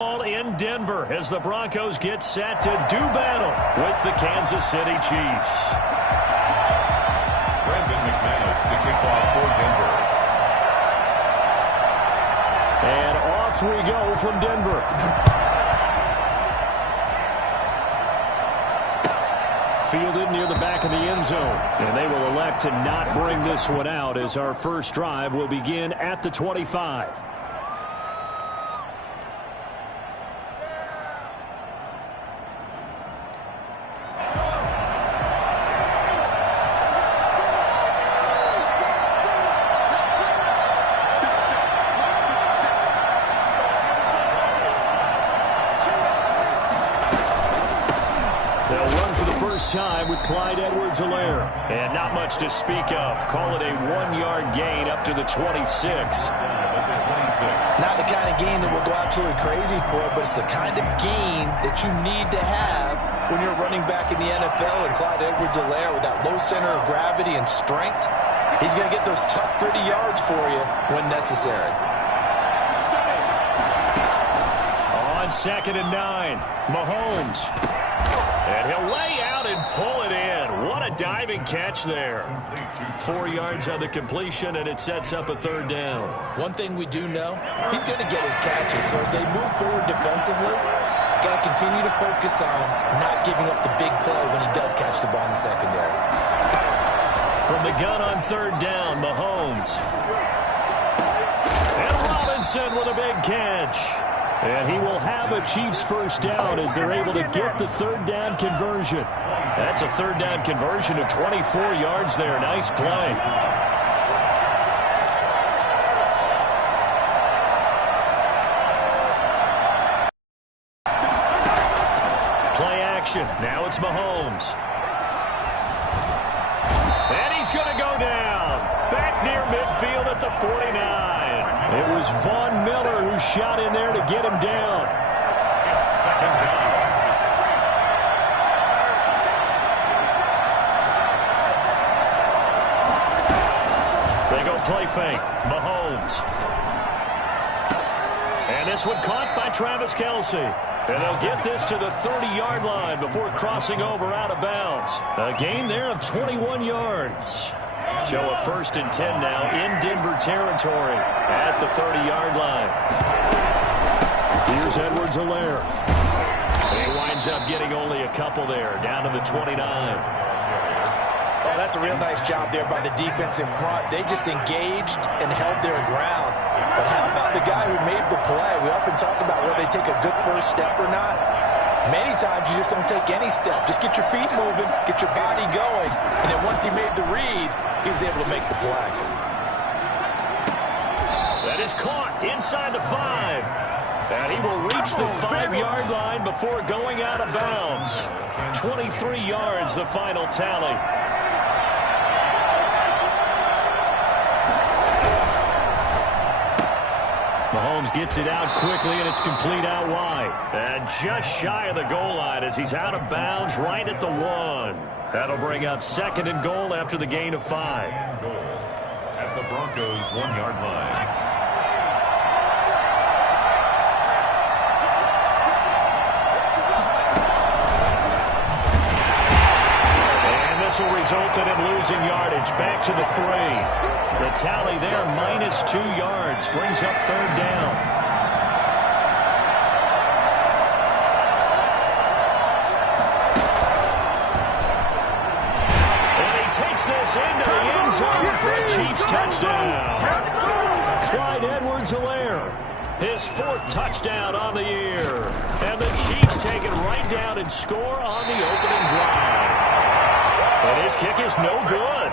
In Denver as the Broncos get set to do battle with the Kansas City Chiefs. Brandon McManus to kick off for Denver. And off we go from Denver. Fielded near the back of the end zone. And they will elect to not bring this one out as our first drive will begin at the 25. Time with Clyde Edwards-Helaire. And not much to speak of. Call it a 1-yard gain up to the 26. Not the kind of gain that we'll go absolutely crazy for, but it's the kind of gain that you need to have when you're running back in the NFL. And Clyde Edwards-Helaire, with that low center of gravity and strength, he's going to get those tough, gritty yards for you when necessary. On 2nd and 9, Mahomes. And he'll lay out and pull it in. What a diving catch there. 4 yards on the completion, and it sets up a 3rd down. One thing we do know, he's going to get his catches. So as they move forward defensively, got to continue to focus on not giving up the big play when he does catch the ball in the secondary. From the gun on 3rd down, Mahomes. And Robinson with a big catch. And he will have a Chiefs first down as they're able to get the 3rd down conversion. That's a 3rd down conversion of 24 yards there. Nice play. Play action. Now it's Mahomes. And he's going to go down. Back near midfield at the 49. It was Von Miller who shot in there to get him down. 2nd down. They go play fake. Mahomes. And this one caught by Travis Kelce. And they'll get this to the 30-yard line before crossing over out of bounds. A gain there of 21 yards. So a 1st and 10 now in Denver territory at the 30-yard line. Here's Edwards-Helaire. He winds up getting only a couple there, down to the 29. Oh, that's a real nice job there by the defense in front. They just engaged and held their ground. But how about the guy who made the play? We often talk about whether they take a good first step or not. Many times you just don't take any step. Just get your feet moving, get your body going, and then once he made the read, he was able to make the play. That is caught inside the 5. And he will reach the 5-yard line before going out of bounds. 23 yards, the final tally. Mahomes gets it out quickly, and it's complete out wide. And just shy of the goal line as he's out of bounds right at the 1. That'll bring up 2nd and goal after the gain of 5. At the Broncos' 1-yard line. And this will result in him losing yardage. Back to the 3. The tally there, minus 2 yards, brings up 3rd down. And he takes this into the end zone for a Chiefs touchdown. Clyde Edwards-Helaire, his 4th touchdown on the year. And the Chiefs take it right down and score on the opening drive. And his kick is no good.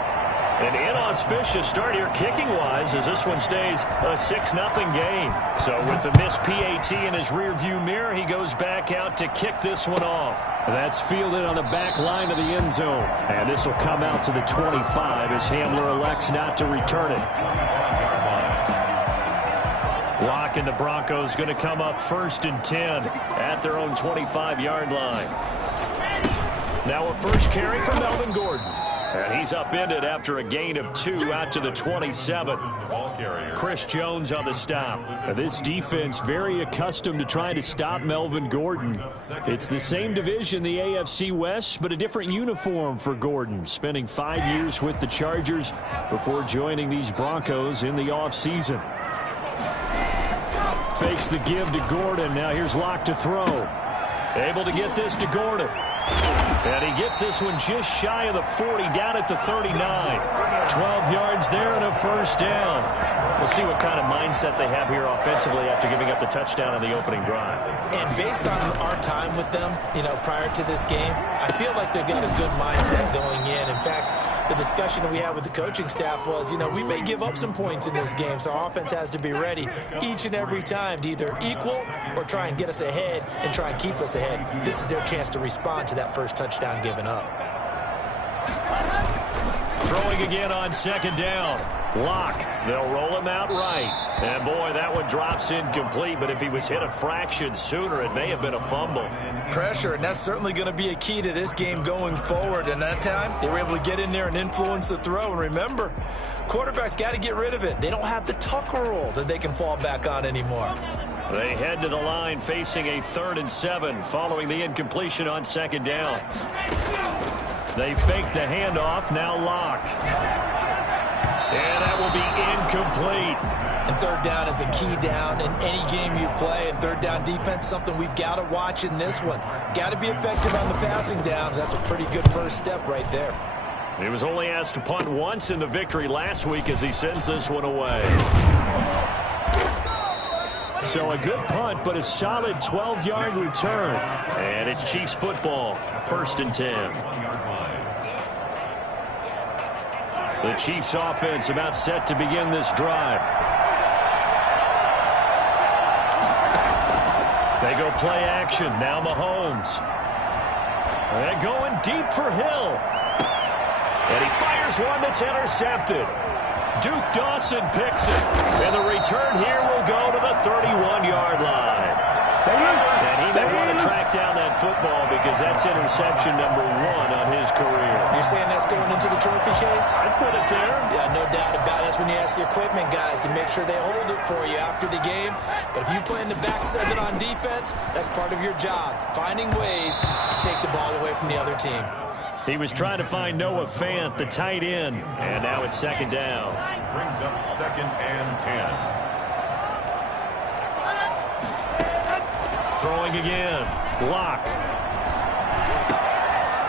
An inauspicious start here kicking-wise as this one stays a 6-0 game. So with the missed PAT in his rearview mirror, he goes back out to kick this one off. That's fielded on the back line of the end zone. And this will come out to the 25 as Hamler elects not to return it. Lock and the Broncos going to come up 1st and 10 at their own 25-yard line. Now a first carry for Melvin Gordon. And he's upended after a gain of 2 out to the 27. carrier. Chris Jones on the stop. This defense very accustomed to trying to stop Melvin Gordon. It's the same division, the AFC West, but a different uniform for Gordon, spending 5 years with the Chargers before joining these Broncos in the offseason. Fakes the give to Gordon. Now here's Locke to throw. Able to get this to Gordon. And he gets this one just shy of the 40, down at the 39. 12 yards there and a first down. We'll see what kind of mindset they have here offensively after giving up the touchdown on the opening drive. And based on our time with them, prior to this game, I feel like they've got a good mindset going in. In fact, the discussion that we had with the coaching staff was, we may give up some points in this game, so our offense has to be ready each and every time to either equal or try and get us ahead and try and keep us ahead. This is their chance to respond to that first touchdown given up. Throwing again on second down. Locke. They'll roll him out right. And, boy, that one drops incomplete, but if he was hit a fraction sooner, it may have been a fumble. Pressure, and that's certainly going to be a key to this game going forward. And that time, they were able to get in there and influence the throw. And remember, quarterbacks got to get rid of it. They don't have the Tucker rule that they can fall back on anymore. They head to the line facing a 3rd and 7 following the incompletion on second down. They fake the handoff. Now Locke. And that will be incomplete. And third down is a key down in any game you play. And third down defense, something we've got to watch in this one. Got to be effective on the passing downs. That's a pretty good first step right there. He was only asked to punt once in the victory last week as he sends this one away. So a good punt, but a solid 12-yard return. And it's Chiefs football, 1st and 10. The Chiefs offense about set to begin this drive. They go play action. Now Mahomes. They're going deep for Hill. And he fires one that's intercepted. Duke Dawson picks it. And the return here will go to the 31-yard line. And he may want to track down that football because that's interception number 1 on his career. You're saying that's going into the trophy case? I'd put it there. Yeah, no doubt about it. That's when you ask the equipment guys to make sure they hold it for you after the game. But if you play in the back 7 on defense, that's part of your job, finding ways to take the ball away from the other team. He was trying to find Noah Fant, the tight end, and now it's second down. Brings up 2nd and 10. Throwing again. Locke.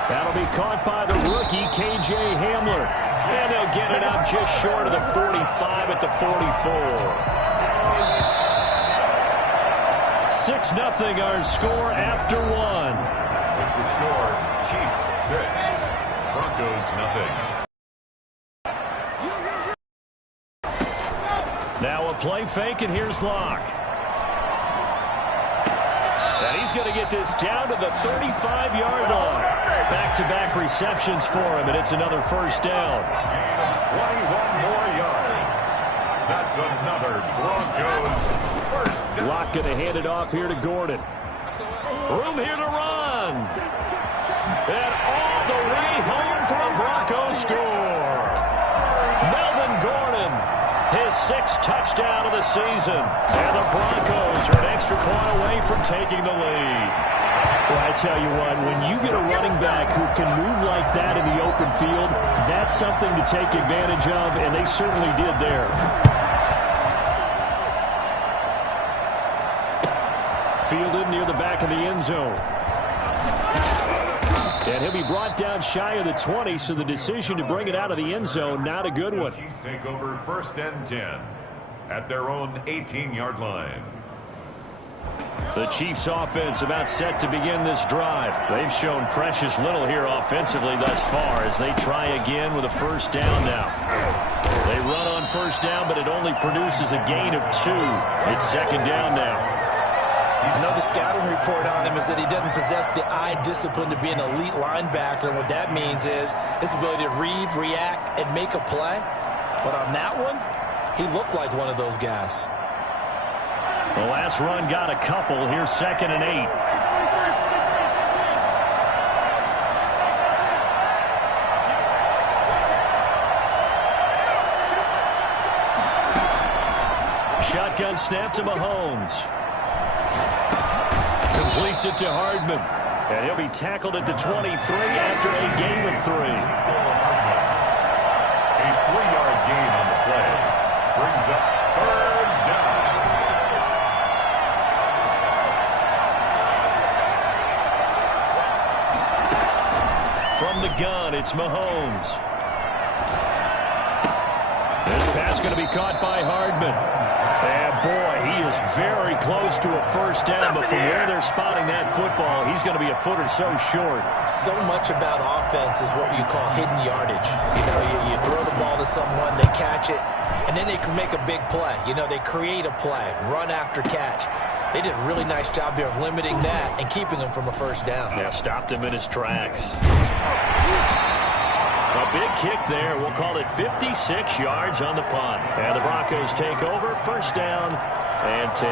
That'll be caught by the rookie, K.J. Hamler. And they'll get it up just short of the 45 at the 44. 6-0 our score after 1. With the score, Chiefs 6, Broncos 0. Now a play fake, and here's Locke. And he's going to get this down to the 35-yard line. Back-to-back receptions for him, and it's another first down. 21 more yards. That's another Broncos first down. Locke going to hand it off here to Gordon. Room here to run. And all the way home for a Broncos score. Melvin Gordon, his 6th touchdown of the season. And the Broncos are an extra point away from taking the lead. Well, I tell you what, when you get a running back who can move like that in the open field, that's something to take advantage of, and they certainly did there. Fielded near the back of the end zone. And he'll be brought down shy of the 20, so the decision to bring it out of the end zone, not a good one. The Chiefs take over 1st and 10 at their own 18-yard line. The Chiefs offense about set to begin this drive. They've shown precious little here offensively thus far as they try again with a first down now. They run on first down, but it only produces a gain of 2. It's second down now. I know the scouting report on him is that he doesn't possess the eye discipline to be an elite linebacker. And what that means is his ability to read, react, and make a play. But on that one, he looked like one of those guys. The last run got a couple. Here's 2nd and 8. shotgun snap to Mahomes. Completes it to Hardman. And he'll be tackled at the 23 after a gain of 3. A 3-yard gain on the play. Brings up 3rd down. From the gun, it's Mahomes. This pass going to be caught by Hardman. And boy, he is very close to a first down, but from where they're spotting that football, he's going to be a foot or so short. So much about offense is what you call hidden yardage. You know, you throw the ball to someone, they catch it, and then they can make a big play. You know, they create a play, run after catch. They did a really nice job there of limiting that and keeping him from a first down. Yeah, stopped him in his tracks. A big kick there. We'll call it 56 yards on the punt. And the Broncos take over. First down and 10.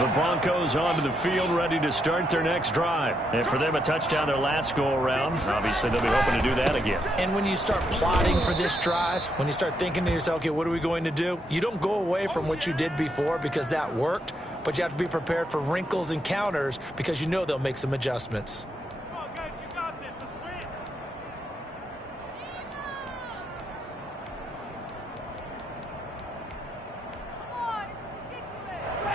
The Broncos onto the field, ready to start their next drive. And for them, a touchdown their last go-around. Obviously, they'll be hoping to do that again. And when you start plotting for this drive, when you start thinking to yourself, okay, what are we going to do? You don't go away from what you did before because that worked, but you have to be prepared for wrinkles and counters because you know they'll make some adjustments.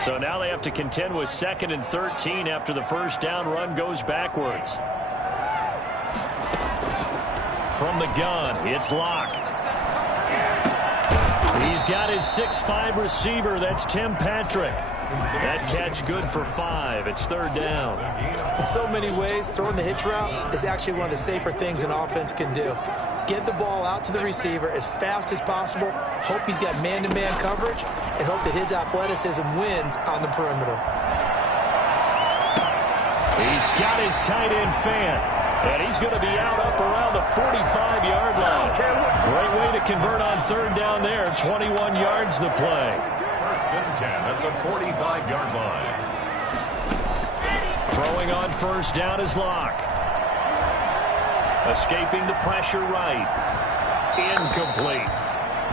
So now they have to contend with 2nd and 13 after the first down run goes backwards. From the gun, it's Locke. He's got his 6'5" receiver. That's Tim Patrick. That catch good for 5. It's 3rd down. In so many ways, throwing the hitch route is actually one of the safer things an offense can do. Get the ball out to the receiver as fast as possible, hope he's got man-to-man coverage, and hope that his athleticism wins on the perimeter. He's got his tight end fan, and he's going to be out up around the 45-yard line. Great way to convert on 3rd down there. 21 yards the play. 1st and 10 at the 45-yard line. Throwing on 1st down is Locke. Escaping the pressure right. Incomplete.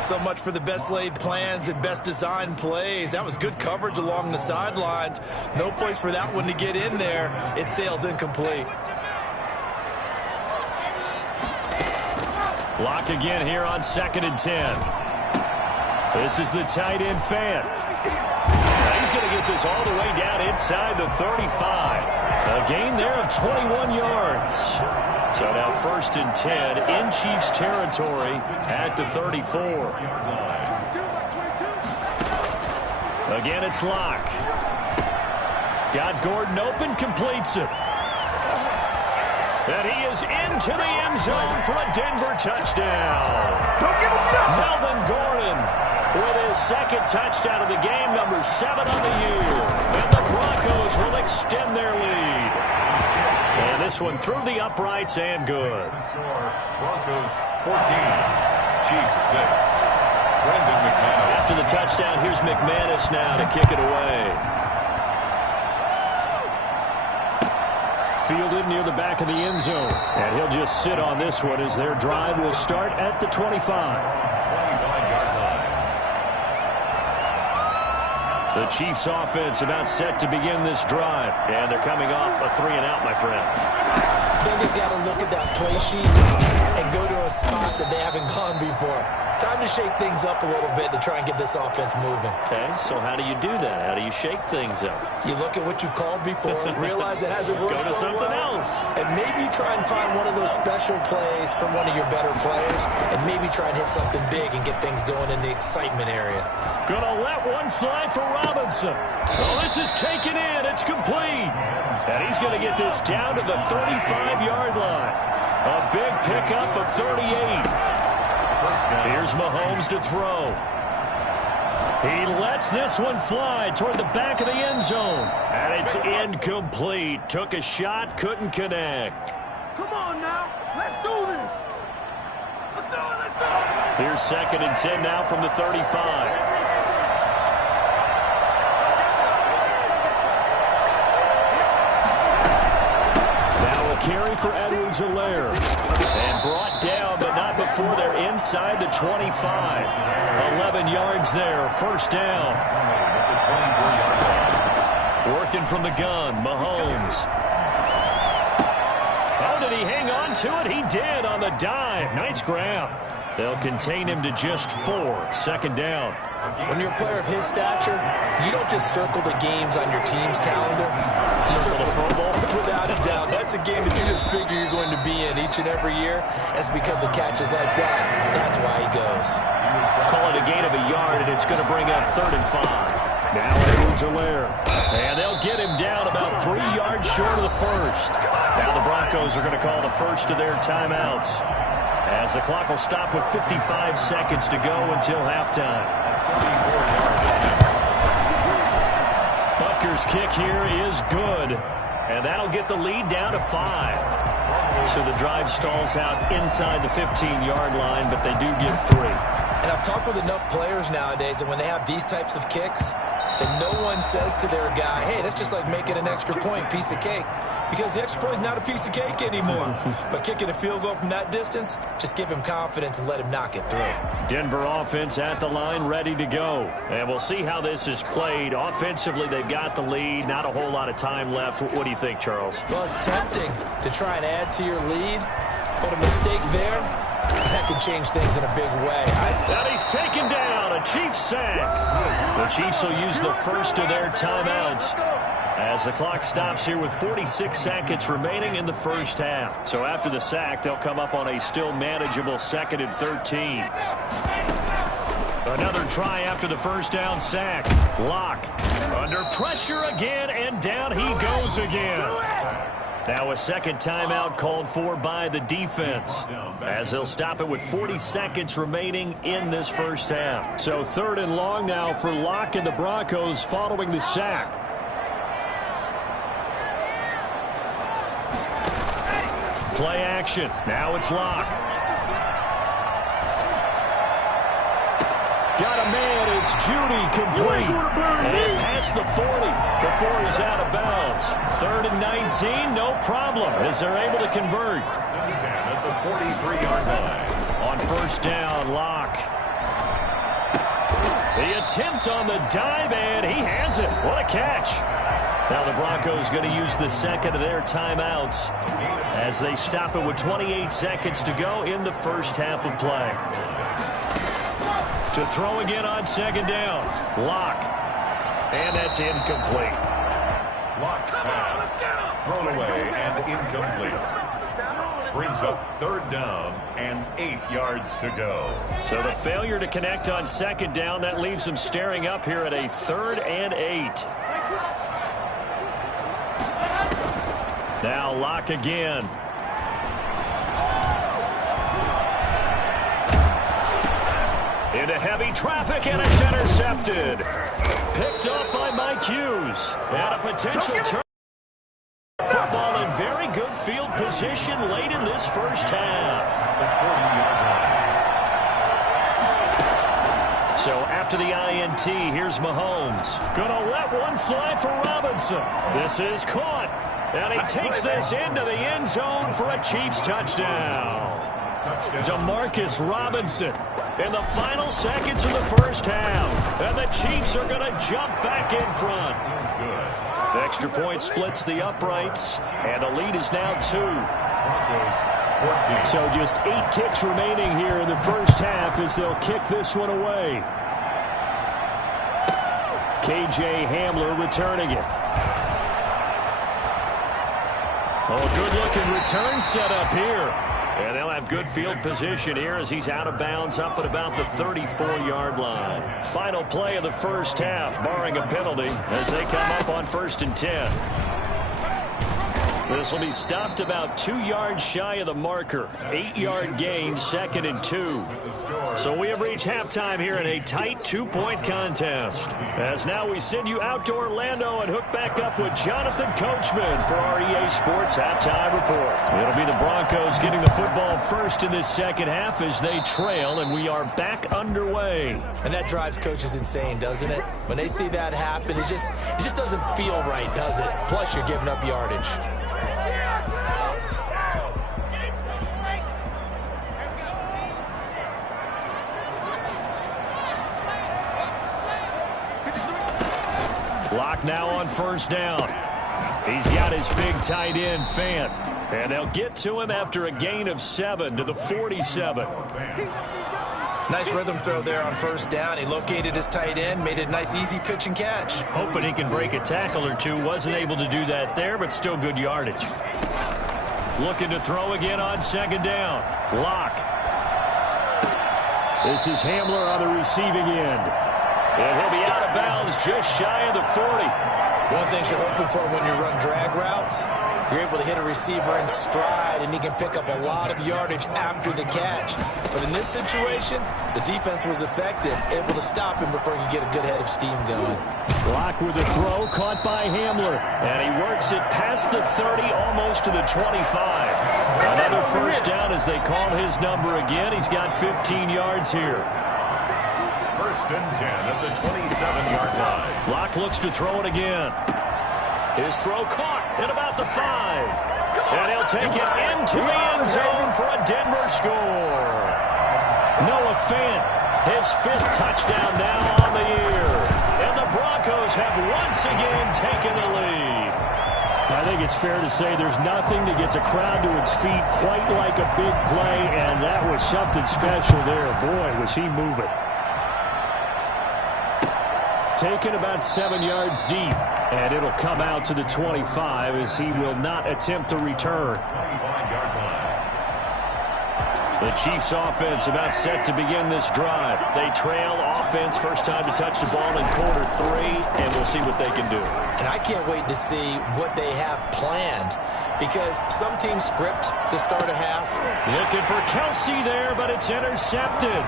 So much for the best laid plans and best designed plays. That was good coverage along the sidelines. No place for that one to get in there. It sails incomplete. Locke again here on 2nd and 10. This is the tight end fan. Now he's going to get this all the way down inside the 35. A gain there of 21 yards. So now 1st and 10 in Chiefs territory at the 34. Again, it's Locke. Got Gordon open, completes it. And he is into the end zone for a Denver touchdown. Melvin Gordon with his 2nd touchdown of the game, number 7 on the year. And the Broncos will extend their lead. And this one through the uprights and good. Broncos 14, Chiefs 6. Brendan McManus. After the touchdown, here's McManus now to kick it away. Fielded near the back of the end zone. And he'll just sit on this one as their drive will start at the 25. 25-yard line. The Chiefs offense about set to begin this drive. And they're coming off a 3-and-out, my friend. Then they've got to look at that play sheet and go to a spot that they haven't gone before. Time to shake things up a little bit to try and get this offense moving. Okay, so how do you do that? How do you shake things up? You look at what you've called before, realize it hasn't worked Go to so something well, else. and maybe try and find one of those special plays from one of your better players, and maybe try and hit something big and get things going in the excitement area. Gonna let one fly for Robinson. Oh, this is taken in. It's complete. And he's going to get this down to the 35-yard line. A big pickup of 38. Here's Mahomes to throw. He lets this one fly toward the back of the end zone. And it's incomplete. Took a shot, couldn't connect. Come on now. Let's do this. Let's do it. Let's do it. Here's 2nd and 10 now from the 35. carry for Edwards-Helaire. And brought down, but not before they're inside the 25. 11 yards there, first down. Working from the gun, Mahomes. Oh, did he hang on to it? He did on the dive. Nice grab. They'll contain him to just 4. Second down. When you're a player of his stature, you don't just circle the games on your team's calendar. You circle the Pro Bowl. Without a doubt, that's a game that you just figure you're going to be in each and every year. It's because of catches like that. That's why he goes. Call it a gain of a yard, and it's going to bring up 3rd and 5. Now Edwards-Helaire. And they'll get him down about 3 yards short of the first. Now the Broncos are going to call the first of their timeouts, as the clock will stop with 55 seconds to go until halftime. Butker's kick here is good, and that'll get the lead down to 5. So the drive stalls out inside the 15-yard line, but they do get 3. And I've talked with enough players nowadays that when they have these types of kicks, that no one says to their guy, hey, that's just like making an extra point, piece of cake. Because the extra point is not a piece of cake anymore. But kicking a field goal from that distance, just give him confidence and let him knock it through. Denver offense at the line, ready to go. And we'll see how this is played. Offensively, they've got the lead. Not a whole lot of time left. What do you think, Charles? Well, it's tempting to try and add to your lead, but a mistake there, that can change things in a big way. And he's taken down, a Chiefs sack. The Chiefs will use the first of their timeouts as the clock stops here with 46 seconds remaining in the first half. So after the sack, they'll come up on a still manageable 2nd and 13. Another try after the first down sack. Locke under pressure again, and down he goes again. Now a second timeout called for by the defense, as they'll stop it with 40 seconds remaining in this first half. So 3rd and long now for Locke and the Broncos following the sack. Play action. Now it's Locke. Got a man. It's Judy complete. And past the 40 before he's out of bounds. 3rd and 19, no problem, as they're able to convert. At the 43-yard line. On first down, Locke. The attempt on the dive, and he has it. What a catch. Now the Broncos going to use the second of their timeouts as they stop it with 28 seconds to go in the first half of play. To throw again on second down. Locke. And that's incomplete. Locke's pass. Thrown away and incomplete. Brings up 3rd down and 8 yards to go. So the failure to connect on second down, that leaves them staring up here at a 3rd and 8. Now Locke again. Into heavy traffic, and it's intercepted. Picked up by Mike Hughes. And a potential turn. Football in very good field position late in this first half. So after the INT, here's Mahomes. Gonna let one fly for Robinson. This is caught. And he takes this into the end zone for a Chiefs touchdown. Demarcus Robinson in the final seconds of the first half. And the Chiefs are going to jump back in front. The extra point splits the uprights, and the lead is now 2. So just 8 ticks remaining here in the first half as they'll kick this one away. KJ Hamler returning it. Oh, good-looking return set up here. And they'll have good field position here as he's out of bounds up at about the 34-yard line. Final play of the first half, barring a penalty, as they come up on 1st and 10. This will be stopped about 2 yards shy of the marker. 8-yard gain, 2nd and 2. So we have reached halftime here in a tight 2-point contest. As now we send you out to Orlando and hook back up with Jonathan Coachman for our EA Sports Halftime Report. It'll be the Broncos getting the football first in this second half as they trail, and we are back underway. And that drives coaches insane, doesn't it? When they see that happen, it just doesn't feel right, does it? Plus, you're giving up yardage. clock now on first down. He's got his big tight end, Fant. And they'll get to him after a gain of 7 to the 47. Nice rhythm throw there on first down. He located his tight end, made it a nice, easy pitch and catch. Hoping he can break a tackle or two. Wasn't able to do that there, but still good yardage. Looking to throw again on second down. Locke. This is Hamler on the receiving end. And he'll be out of bounds just shy of the 40. One of the things you're hoping for when you run drag routes, you're able to hit a receiver in stride, and he can pick up a lot of yardage after the catch. But in this situation, the defense was effective, able to stop him before he could get a good head of steam going. Locke with a throw, caught by Hamler. And he works it past the 30, almost to the 25. Another first down as they call his number again. He's got 15 yards here. First and 10 at the 27-yard line. Locke looks to throw it again. His throw caught at about the 5. And he'll take it into the end zone for a Denver score. Noah Fant, his 5th touchdown now on the year. And the Broncos have once again taken the lead. I think it's fair to say there's nothing that gets a crowd to its feet quite like a big play, and that was something special there. Boy, was he moving. Taken about 7 yards deep, and it'll come out to the 25 as he will not attempt to return. 25-yard line. The Chiefs offense about set to begin this drive. They trail offense, first time to touch the ball in quarter 3, and we'll see what they can do. And I can't wait to see what they have planned, because some teams script to start a half. Looking for Kelsey there, but it's intercepted.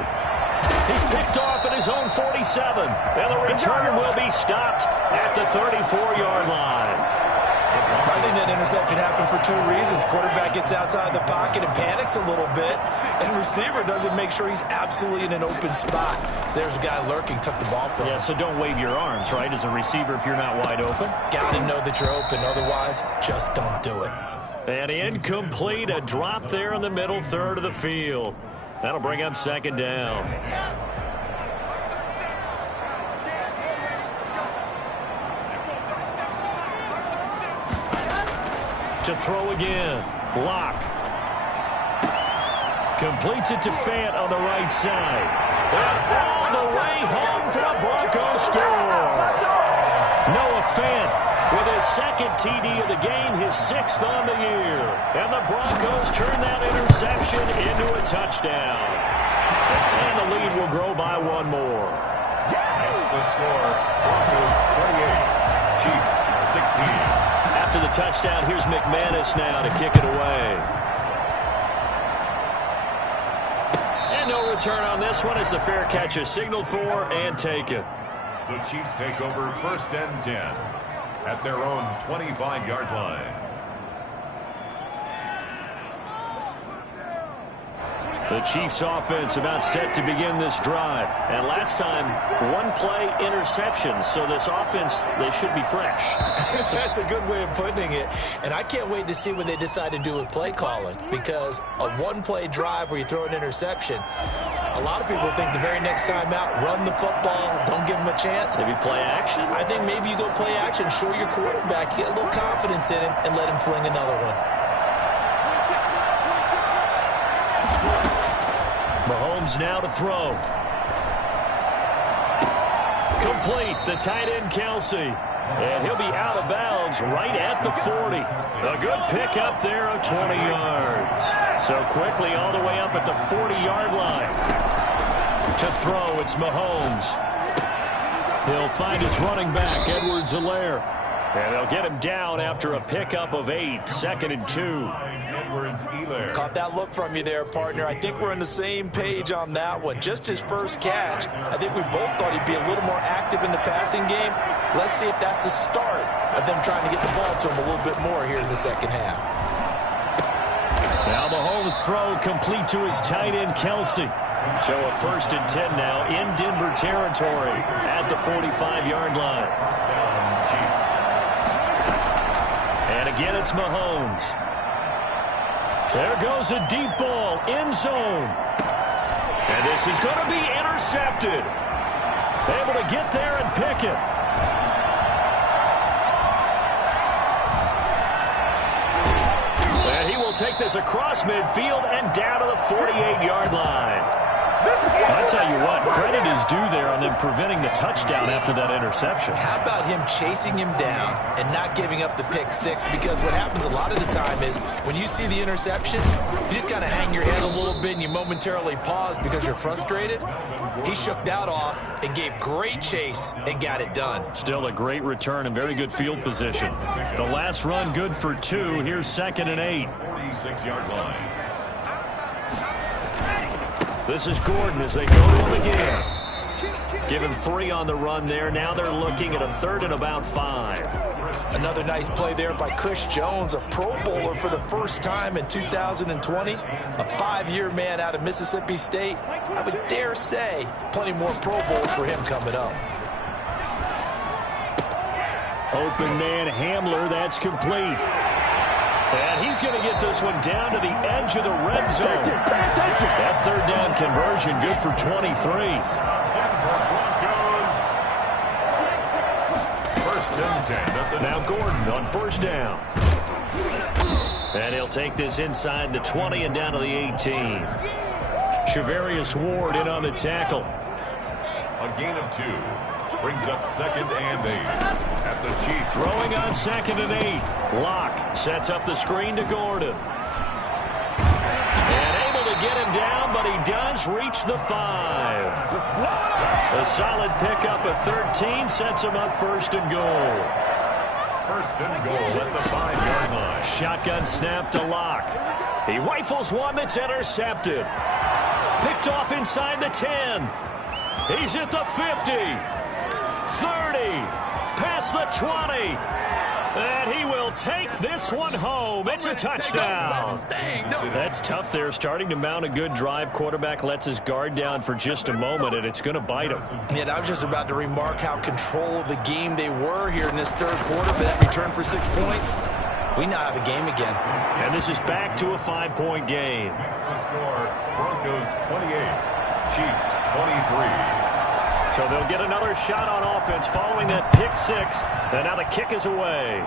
He's picked off at his own 47. And the return will be stopped at the 34-yard line. I think that interception happened for 2 reasons. Quarterback gets outside the pocket and panics a little bit, and receiver doesn't make sure he's absolutely in an open spot. So there's a guy lurking, took the ball from him. Yeah, so don't wave your arms, right, as a receiver if you're not wide open. Got to know that you're open. Otherwise, just don't do it. And incomplete, a drop there in the middle third of the field. That'll bring up second down. To throw again. Locke. Completes it to Fant on the right side. And all the way home for a Broncos score. Noah Fant with his 2nd TD of the game, his 6th on the year. And the Broncos turn that interception into a touchdown. And the lead will grow by 1 more. That's the score. Broncos 28, Chiefs 16. After the touchdown, here's McManus now to kick it away. And no return on this one as the fair catch is signaled for and taken. The Chiefs take over first and 10 at their own 25-yard line. The Chiefs offense about set to begin this drive. And last time, 1-play interception. So this offense, they should be fresh. That's a good way of putting it. And I can't wait to see what they decide to do with play calling. Because a 1-play drive where you throw an interception, a lot of people think the very next time out, run the football, don't give them a chance. Maybe play action? I think maybe you go play action, show your quarterback, get a little confidence in him, and let him fling another one. Mahomes now to throw. Complete, the tight end Kelsey. And he'll be out of bounds right at the 40. A good pickup there of 20 yards. So quickly all the way up at the 40-yard line. To throw, it's Mahomes. He'll find his running back, Edwards-Helaire. And they'll get him down after a pickup of 8, 2nd and 2. Edwards-Helaire. Caught that look from you there, partner. I think we're on the same page on that one. Just his first catch. I think we both thought he'd be a little more active in the passing game. Let's see if that's the start of them trying to get the ball to him a little bit more here in the second half. Now Mahomes' throw complete to his tight end, Kelsey. So a 1st and 10 now in Denver territory at the 45-yard line. Chiefs. And again, it's Mahomes. There goes a deep ball, end zone. And this is going to be intercepted. Able to get there and pick it. take this across midfield and down to the 48-yard line. I tell you what, credit is due there on them preventing the touchdown after that interception. How about him chasing him down and not giving up the pick six? Because what happens a lot of the time is when you see the interception, you just kind of hang your head a little bit and you momentarily pause because you're frustrated. He shook that off and gave great chase and got it done. Still a great return and very good field position. The last run good for 2. Here's 2nd and 8. 46-yard line. This is Gordon as they go to him again. Give him 3 on the run there. Now they're looking at a 3rd and about 5. Another nice play there by Chris Jones, a Pro Bowler for the first time in 2020. A 5-year man out of Mississippi State. I would dare say plenty more Pro Bowls for him coming up. Open man Hamler, that's complete. And he's going to get this one down to the edge of the red zone. That 3rd down conversion good for 23. First and 10. Now Gordon on 1st down. And he'll take this inside the 20 and down to the 18. Shavarius Ward in on the tackle. A gain of 2. Brings up 2nd and 8. At the Chiefs. Throwing on 2nd and 8. Locke sets up the screen to Gordon. And able to get him down, but he does reach the 5. A solid pickup at 13 sets him up 1st and goal. 1st and goal at the 5-yard line. Shotgun snap to Locke. He rifles one that's intercepted. Picked off inside the 10. He's at the 50. 30, past the 20, and he will take this one home. It's a touchdown. That's tough there, starting to mount a good drive. Quarterback lets his guard down for just a moment, and it's going to bite him. Yeah, I was just about to remark how control of the game they were here in this 3rd quarter, but that return for 6 points. We now have a game again. And this is back to a 5-point game. Next to score, Broncos 28, Chiefs 23. So they'll get another shot on offense following that pick 6. And now the kick is away.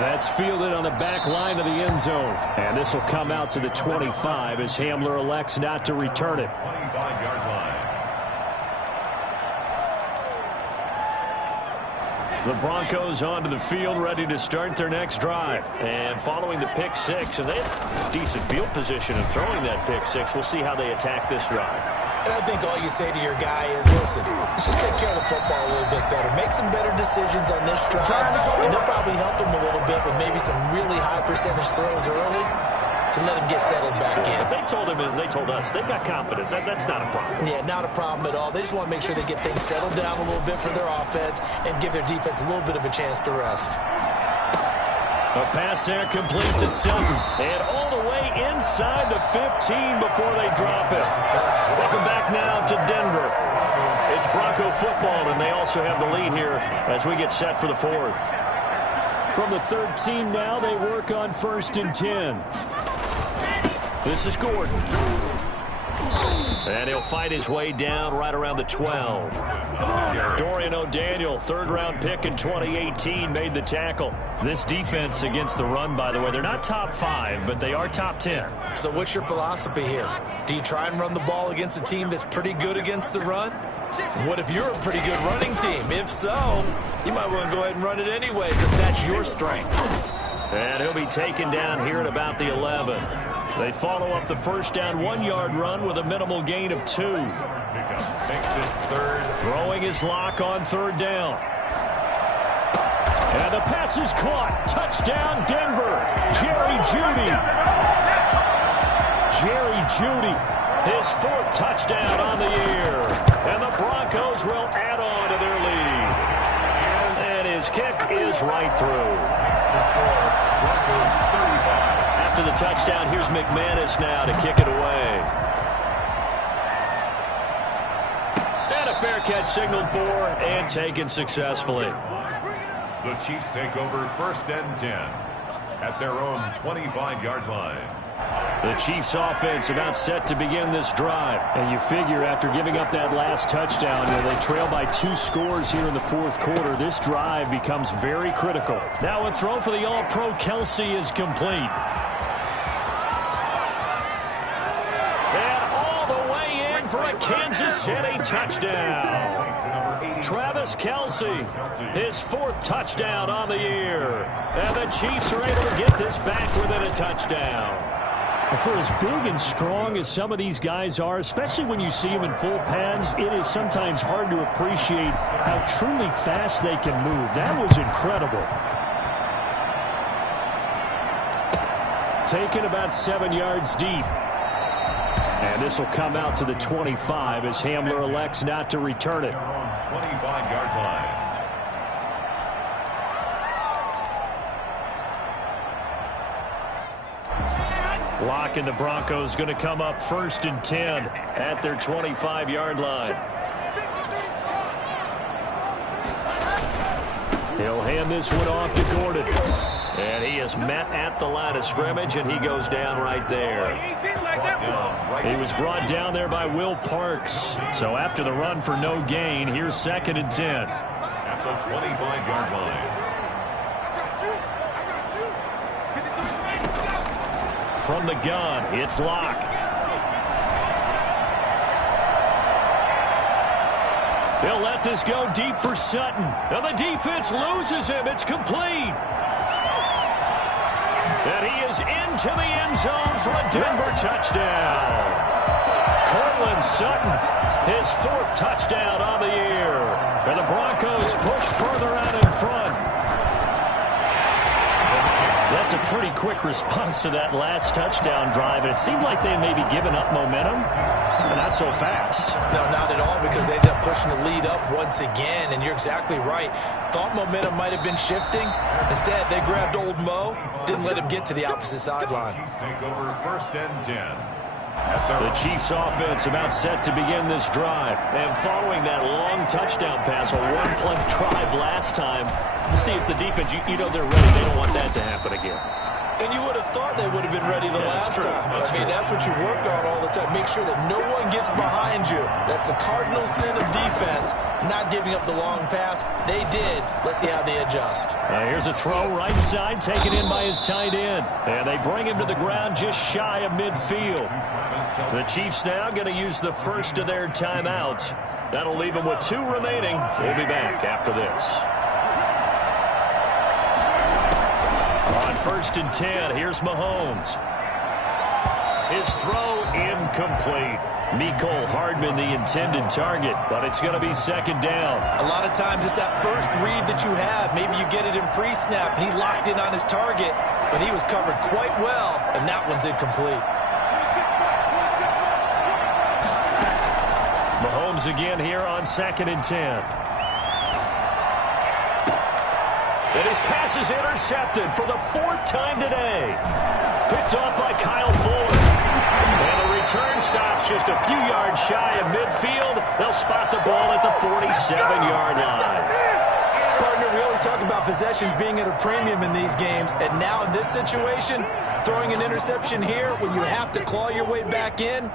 That's fielded on the back line of the end zone. And this will come out to the 25 as Hamler elects not to return it. 25-yard line. The Broncos onto the field, ready to start their next drive. And following the pick 6, and they have decent field position in throwing that pick 6. We'll see how they attack this drive. And I think all you say to your guy is, listen, let's just take care of the football a little bit better. Make some better decisions on this drive, and they'll probably help him a little bit with maybe some really high percentage throws early to let him get settled back in. But they told him, and they told us, they've got confidence. That's not a problem. Yeah, not a problem at all. They just want to make sure they get things settled down a little bit for their offense and give their defense a little bit of a chance to rest. A pass there complete to Sutton. And all the way inside the 15 before they drop it. Welcome back now to Denver. It's Bronco football, and they also have the lead here as we get set for the 4th. From the 13 now, they work on 1st and 10. This is Gordon. And he'll fight his way down right around the 12. Dorian O'Daniel, 3rd-round pick in 2018, made the tackle. This defense against the run, by the way, they're not top 5, but they are top 10. So what's your philosophy here? Do you try and run the ball against a team that's pretty good against the run? What if you're a pretty good running team? If so, you might want to go ahead and run it anyway because that's your strength. And he'll be taken down here at about the 11. They follow up the 1st down 1-yard run with a minimal gain of 2. Makes it 3rd. Throwing his Lock on 3rd down. And the pass is caught. Touchdown, Denver. Jerry Jeudy. Jerry Jeudy, his 4th touchdown on the year. And the Broncos will add on to their lead. And his kick is right through. Broncos 35. After the touchdown, here's McManus now to kick it away. And a fair catch signaled for and taken successfully. The Chiefs take over 1st and 10 at their own 25-yard line. The Chiefs offense about set to begin this drive. And you figure after giving up that last touchdown, they trail by 2 scores here in the fourth quarter. This drive becomes very critical. Now a throw for the All-Pro Kelsey is complete. And all the way in for a Kansas City touchdown. Travis Kelsey, his 4th touchdown on the year. And the Chiefs are able to get this back within a touchdown. For as big and strong as some of these guys are, especially when you see them in full pads, it is sometimes hard to appreciate how truly fast they can move. That was incredible. Taken about 7 yards deep. And this will come out to the 25 as Hamler elects not to return it. 25-yard line. Lock and the Broncos going to come up 1st and 10 at their 25-yard line. He'll hand this one off to Gordon. And he is met at the line of scrimmage, and he goes down right there. He was brought down there by Will Parks. So after the run for no gain, here's 2nd and 10. At the 25-yard line. From the gun, it's Locke. They'll let this go deep for Sutton. And the defense loses him. It's complete. And he is into the end zone for a Denver touchdown. Cortland Sutton, his 4th touchdown on the year. And the Broncos push further out in front. That's a pretty quick response to that last touchdown drive, and it seemed like they had maybe given up momentum, but not so fast. No, not at all, because they ended up pushing the lead up once again, and you're exactly right. Thought momentum might have been shifting. Instead, they grabbed old Mo, didn't let him get to the opposite sideline. Take over 1st and 10. The Chiefs offense about set to begin this drive. And following that long touchdown pass, a 1-play drive last time, to see if the defense, you know they're ready. They don't want that to happen again. And you would have thought they would have been ready the last time. That's what you work on all the time. Make sure that no one gets behind you. That's the cardinal sin of defense, not giving up the long pass. They did. Let's see how they adjust. Here's a throw right side, taken in by his tight end. And they bring him to the ground just shy of midfield. The Chiefs now going to use the first of their timeouts. That'll leave them with 2 remaining. We'll be back after this. On 1st and 10, here's Mahomes. His throw incomplete. Mecole Hardman, the intended target, but it's going to be 2nd down. A lot of times it's that first read that you have. Maybe you get it in pre-snap, and he locked in on his target, but he was covered quite well, and that one's incomplete. Mahomes again here on 2nd and 10. And his pass is intercepted for the 4th time today. Picked off by Kyle Fuller. And the return stops just a few yards shy of midfield. They'll spot the ball at the 47-yard line. Partner, we always talk about possessions being at a premium in these games. And now in this situation, throwing an interception here when you have to claw your way back in,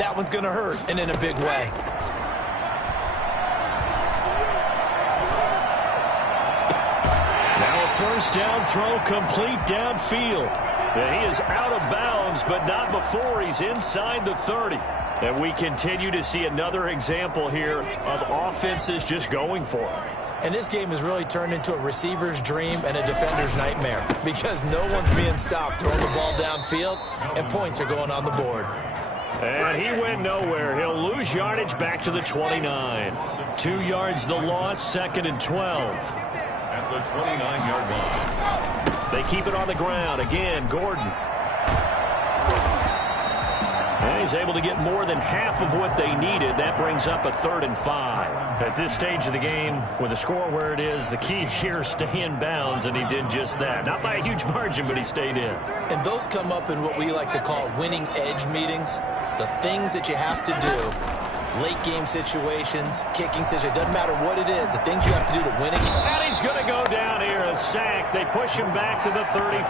that one's going to hurt, and in a big way. First down throw complete downfield. And he is out of bounds, but not before he's inside the 30. And we continue to see another example here of offenses just going for it. And this game has really turned into a receiver's dream and a defender's nightmare because no one's being stopped throwing the ball downfield, and points are going on the board. And he went nowhere. He'll lose yardage back to the 29. 2 yards the loss, 2nd and 12. The 29-yard line. They keep it on the ground. Again, Gordon. And he's able to get more than half of what they needed. That brings up a 3rd and 5. At this stage of the game, with the score where it is, the key here is stay in bounds, and he did just that. Not by a huge margin, but he stayed in. And those come up in what we like to call winning edge meetings. The things that you have to do. Late game situations, kicking situations, doesn't matter what it is, the things you have to do to win a game. And he's going to go down here, a sack. They push him back to the 34.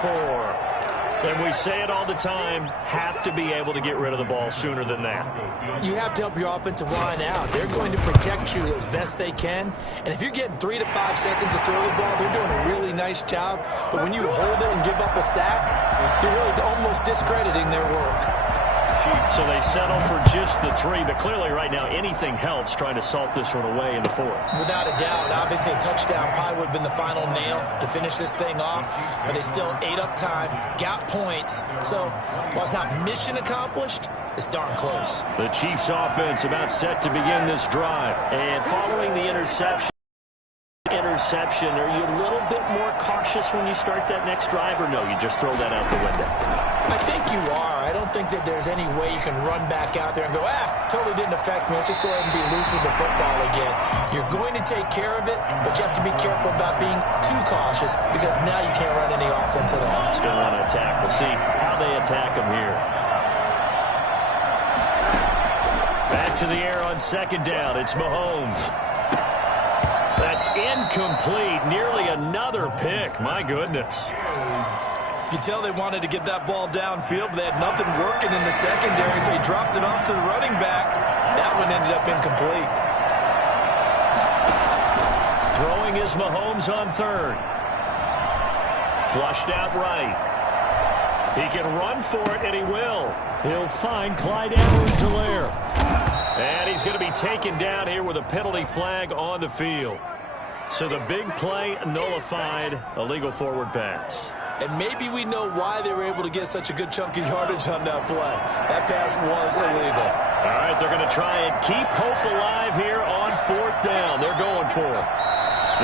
And we say it all the time, have to be able to get rid of the ball sooner than that. You have to help your offensive line out. They're going to protect you as best they can. And if you're getting 3 to 5 seconds to throw the ball, they're doing a really nice job. But when you hold it and give up a sack, you're really almost discrediting their work. So they settle for just the 3, but clearly right now anything helps trying to salt this one away in the 4th. Without a doubt, obviously a touchdown probably would have been the final nail to finish this thing off, but they still ate up time, got points. So while it's not mission accomplished, it's darn close. The Chiefs offense about set to begin this drive. And following the interception, are you a little bit more cautious when you start that next drive, or no, you just throw that out the window? I think you are. I don't think that there's any way you can run back out there and go, totally didn't affect me. Let's just go ahead and be loose with the football again. You're going to take care of it, but you have to be careful about being too cautious because now you can't run any offense at all. Still want to attack. We'll see how they attack them here. Back to the air on 2nd down. It's Mahomes. That's incomplete. Nearly another pick. My goodness. You can tell they wanted to get that ball downfield, but they had nothing working in the secondary, so he dropped it off to the running back. That one ended up incomplete. Throwing is Mahomes on 3rd. Flushed out right. He can run for it, and he will. He'll find Clyde Edwards-Helaire. And he's going to be taken down here with a penalty flag on the field. So the big play nullified, illegal forward pass. And maybe we know why they were able to get such a good chunk of yardage on that play. That pass was illegal. All right, they're going to try and keep hope alive here on 4th down. They're going for it.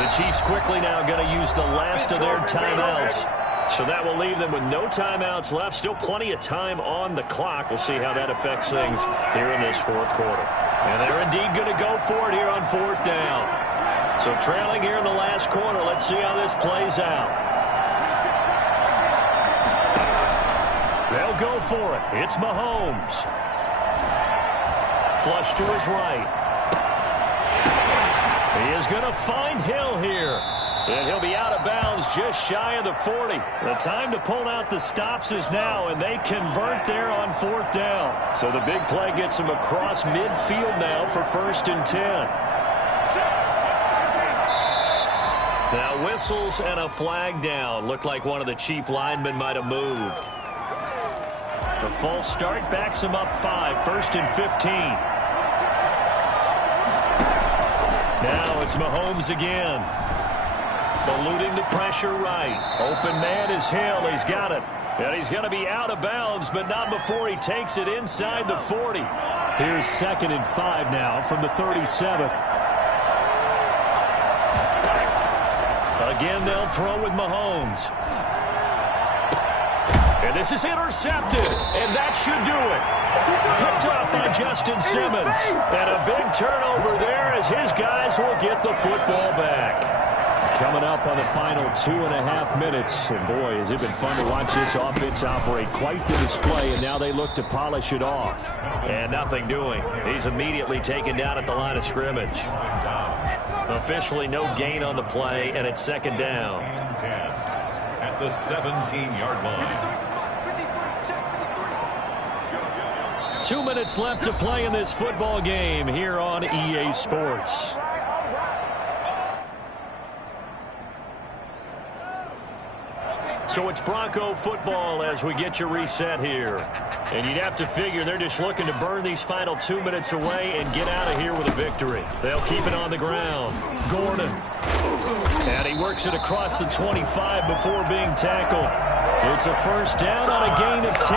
The Chiefs quickly now going to use the last of their timeouts. So that will leave them with no timeouts left. Still plenty of time on the clock. We'll see how that affects things here in this 4th quarter. And they're indeed going to go for it here on 4th down. So trailing here in the last quarter. Let's see how this plays out. They'll go for it. It's Mahomes. Flush to his right. He is going to find Hill here. And he'll be out of bounds just shy of the 40. The time to pull out the stops is now, and they convert there on 4th down. So the big play gets them across midfield now for 1st and 10. Now whistles and a flag down. Looked like one of the Chief linemen might have moved. The false start backs him up 5, 1st and 15. Now it's Mahomes again. Eluding the pressure right. Open man is Hill. He's got it. And he's going to be out of bounds, but not before he takes it inside the 40. Here's 2nd and 5 now from the 37. Again, they'll throw with Mahomes. And this is intercepted, and that should do it. Picked up by Justin Simmons. And a big turnover there as his guys will get the football back. Coming up on the final 2.5 minutes. And boy, has it been fun to watch this offense operate. Quite the display, and now they look to polish it off. And nothing doing. He's immediately taken down at the line of scrimmage. Officially no gain on the play, and it's 2nd down. At the 17-yard line. 2 minutes left to play in this football game here on EA Sports. So it's Bronco football as we get you reset here. And you'd have to figure they're just looking to burn these final 2 minutes away and get out of here with a victory. They'll keep it on the ground. Gordon. And he works it across the 25 before being tackled. It's a 1st down on a gain of 10.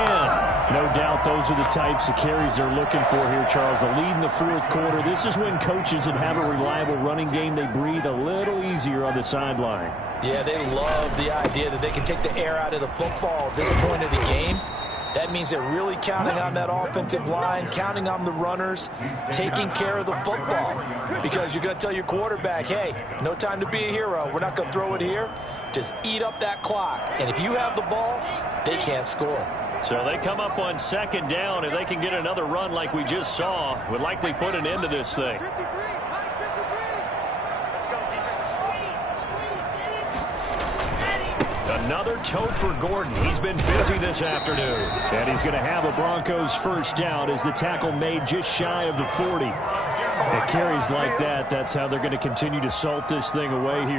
No doubt those are the types of carries they're looking for here, Charles. The lead in the 4th quarter. This is when coaches that have a reliable running game, they breathe a little easier on the sideline. Yeah, they love the idea that they can take the air out of the football at this point of the game. That means they're really counting on that offensive line, counting on the runners, taking care of the football. Because you're going to tell your quarterback, hey, no time to be a hero. We're not going to throw it here. Just eat up that clock. And if you have the ball, they can't score. So they come up on 2nd down. If they can get another run like we just saw, would likely put an end to this thing. Another tote for Gordon. He's been busy this afternoon. And he's going to have a Broncos first down as the tackle made just shy of the 40. At carries like that, that's how they're going to continue to salt this thing away here.